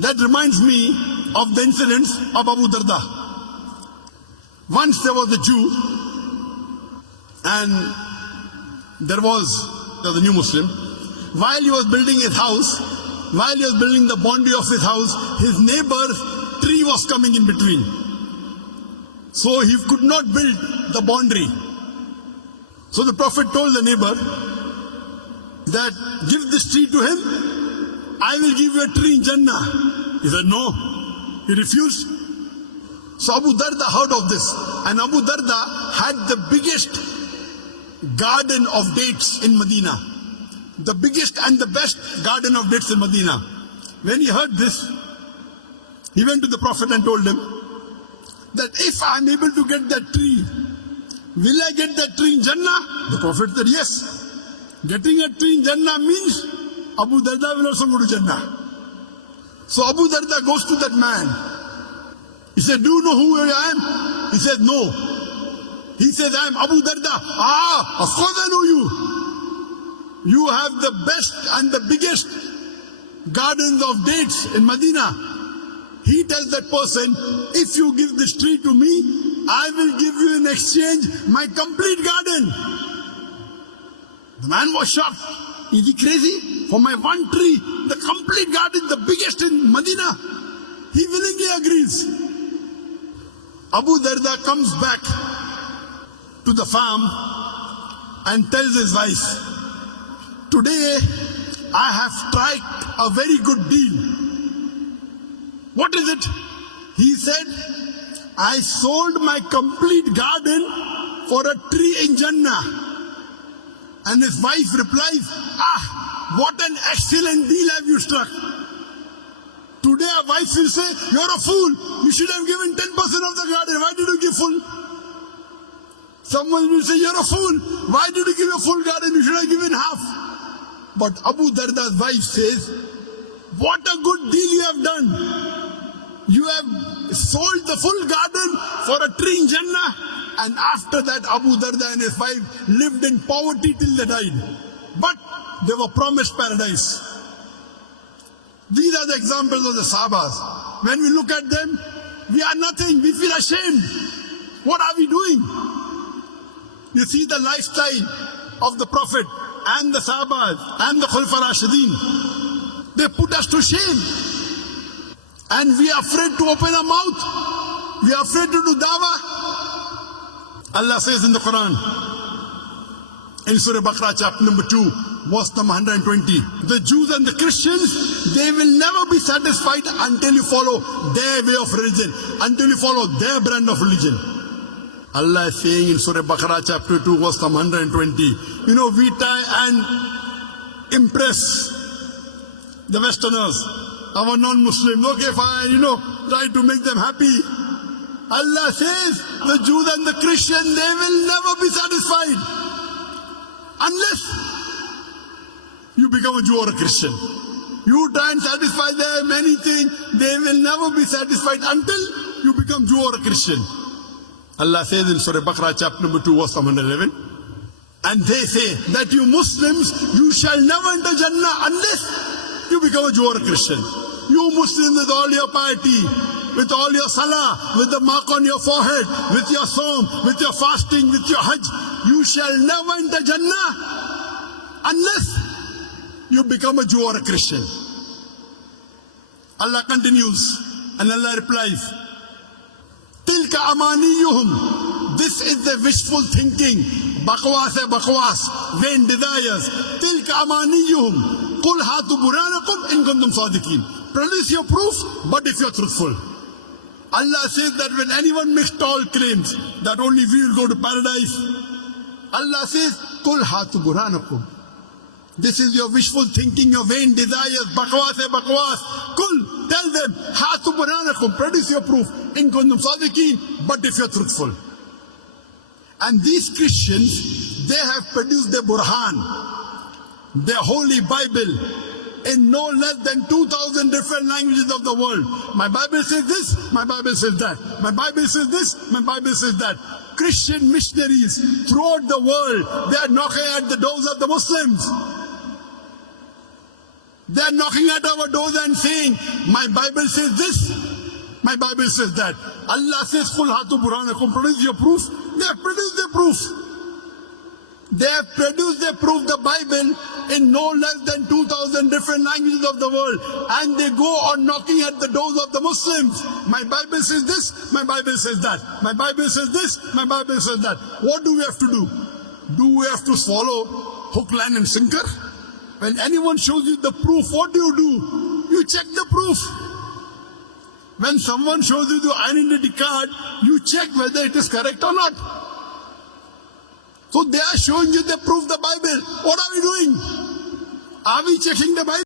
That reminds me of the incidents of Abu Darda. Once there was a Jew, and there was a new Muslim. While he was building his house, while he was building the boundary of his house, his neighbor's tree was coming in between. So he could not build the boundary. So the Prophet told the neighbor that, give this tree to him, I will give you a tree in Jannah. He said no. He refused. So Abu Darda heard of this, and Abu Darda had the biggest garden of dates in Medina. The biggest and the best garden of dates in Medina. When he heard this, he went to the Prophet and told him that if I am able to get that tree, will I get that tree in Jannah? The Prophet said yes. Getting a tree in Jannah means Abu Darda will also go to Jannah. So Abu Darda goes to that man. He said, do you know who I am? He said, no. He said, I am Abu Darda. Ah, of course I know you. You have the best and the biggest gardens of dates in Medina. He tells that person, if you give this tree to me, I will give you in exchange my complete garden. The man was shocked. Is he crazy? For my one tree, the complete garden, the biggest in Medina. He willingly agrees. Abu Darda comes back to the farm and tells his wife, today I have struck a very good deal. What is it? He said, I sold my complete garden for a tree in Jannah. And his wife replies, ah, what an excellent deal have you struck. Today a wife will say, you're a fool. You should have given 10% of the garden. Why did you give full? Someone will say, you're a fool. Why did you give a full garden? You should have given half. But Abu Darda's wife says, what a good deal you have done. You have sold the full garden for a tree in Jannah. And after that, Abu Darda and his wife lived in poverty till they died. But they were promised paradise. These are the examples of the Sahabas. When we look at them, we are nothing. We feel ashamed. What are we doing? You see the lifestyle of the Prophet and the Sahabas and the Khulafa Rashidin. They put us to shame. And we are afraid to open our mouth. We are afraid to do dawah. Allah says in the Quran, in Surah Baqarah chapter number 2, verse number 120, the Jews and the Christians, they will never be satisfied until you follow their way of religion, until you follow their brand of religion. Allah is saying in Surah Baqarah chapter 2, verse number 120, you know, we try and impress the Westerners, our non-Muslims. Okay, fine, you know, try to make them happy. Allah says, the Jews and the Christians, they will never be satisfied unless you become a Jew or a Christian. You try and satisfy them, anything, they will never be satisfied until you become Jew or a Christian. Allah says in Surah Baqarah chapter number 2, verse 111, and they say that you Muslims, you shall never enter Jannah unless you become a Jew or a Christian. You Muslims with all your piety, with all your salah, with the mark on your forehead, with your psalm, with your fasting, with your hajj, you shall never enter Jannah unless you become a Jew or a Christian. Allah continues and Allah replies, Tilka amaniyuhum. This is the wishful thinking. Bakwas hai bakwas, vain desires. Tilka amaniyuhum. Qul hatu buranakum in kuntum sadiqin. Produce your proof, but if you're truthful. Allah says that when anyone makes tall claims that only we will go to paradise, Allah says, Qul hatu buranakum. This is your wishful thinking, your vain desires. Bakwas hai bakwas. Qul, tell them, hatu buranakum. Produce your proof. In kuntum sadiqin, but if you're truthful. And these Christians, they have produced their Burhan, their holy Bible, in no less than 2,000 different languages of the world. My Bible says this, my Bible says that. My Bible says this, my Bible says that. Christian missionaries throughout the world, they are knocking at the doors of the Muslims. They are knocking at our doors and saying, my Bible says this, my Bible says that. Allah says, Qul hatu burhanakum, produce your proof. They have produced their proof. They have produced their proof, the Bible, in no less than 2,000 different languages of the world. And they go on knocking at the doors of the Muslims. My Bible says this, my Bible says that. My Bible says this, my Bible says that. What do we have to do? Do we have to follow hook, line and sinker? When anyone shows you the proof, what do? You check the proof. When someone shows you the identity card, you check whether it is correct or not. So they are showing you the proof, the Bible. What are we doing? Are we checking the Bible?